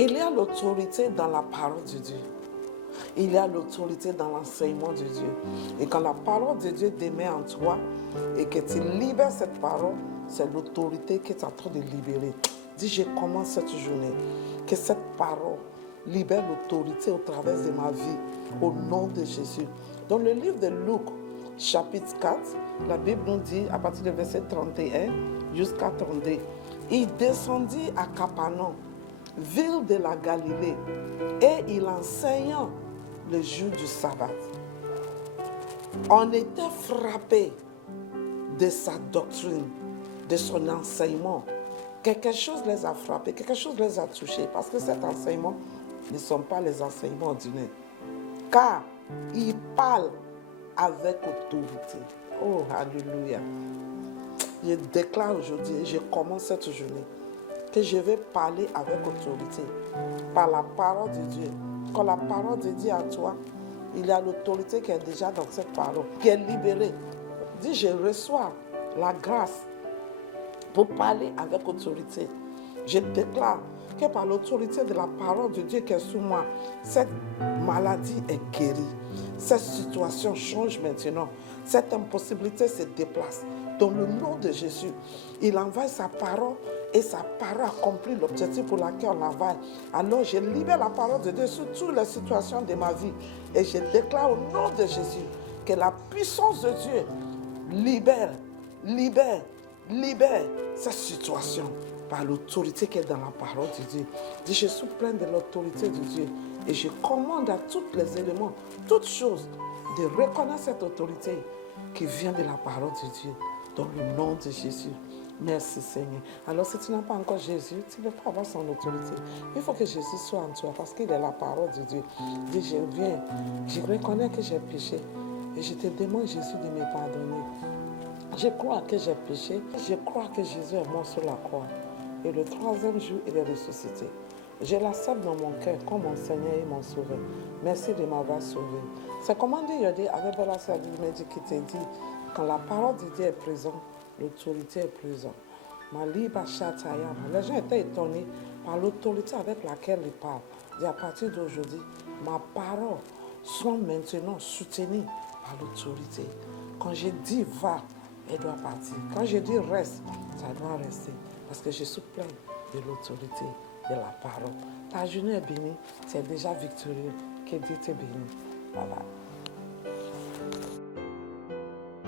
Il y a l'autorité dans la parole de Dieu. Il y a l'autorité dans l'enseignement de Dieu. Et quand la parole de Dieu demeure en toi et que tu libères cette parole, c'est l'autorité qui est en train de libérer. Dis, je commence cette journée. Que cette parole libère l'autorité au travers de ma vie, au nom de Jésus. Dans le livre de Luc, chapitre 4, la Bible nous dit, à partir du verset 31 jusqu'à 32, il descendit à Capernaum, ville de la Galilée, et il enseigna le jour du sabbat. On était frappé de sa doctrine, de son enseignement. Quelque chose les a frappés, quelque chose les a touchés, parce que cet enseignement ne sont pas les enseignements ordinaires. Car il parle avec autorité. Oh, alléluia. Je déclare aujourd'hui, je commence cette journée, que je vais parler avec autorité, par la parole de Dieu. Quand la parole de Dieu est à toi, il y a l'autorité qui est déjà dans cette parole, qui est libérée. Dis, je reçois la grâce pour parler avec autorité. Je déclare que par l'autorité de la parole de Dieu qui est sous moi, cette maladie est guérie. Cette situation change maintenant. Cette impossibilité se déplace. Dans le nom de Jésus, il envoie sa parole et sa parole accomplit l'objectif pour lequel on l'envoie. Alors je libère la parole de Dieu sur toutes les situations de ma vie et je déclare au nom de Jésus que la puissance de Dieu libère cette situation par l'autorité qui est dans la parole de Dieu. Dis, je suis plein de l'autorité de Dieu et je commande à tous les éléments, toutes choses, de reconnaître cette autorité qui vient de la parole de Dieu dans le nom de Jésus. Merci Seigneur. Alors si tu n'as pas encore Jésus, tu ne peux pas avoir son autorité. Il faut que Jésus soit en toi parce qu'il est la parole de Dieu. Dis, je viens, je reconnais que j'ai péché et je te demande Jésus de me pardonner. Je crois que j'ai péché. Je crois que Jésus est mort sur la croix. Et le troisième jour, il est ressuscité. Je l'accepte dans mon cœur comme mon Seigneur et mon Sauveur. Merci de m'avoir sauvé. C'est comment Dieu dit, avec la sœur qui te dit, quand la parole de Dieu est présente, l'autorité est présente. Les gens étaient étonnés par l'autorité avec laquelle il parle. Et à partir d'aujourd'hui, ma parole sont maintenant soutenues par l'autorité. Quand je dis va, elle doit partir. Quand je dis reste, ça doit rester. Parce que je suis plein de l'autorité de la parole. Ta journée est bénie, c'est déjà victorieux. Que Dieu te bénisse. Bye bye.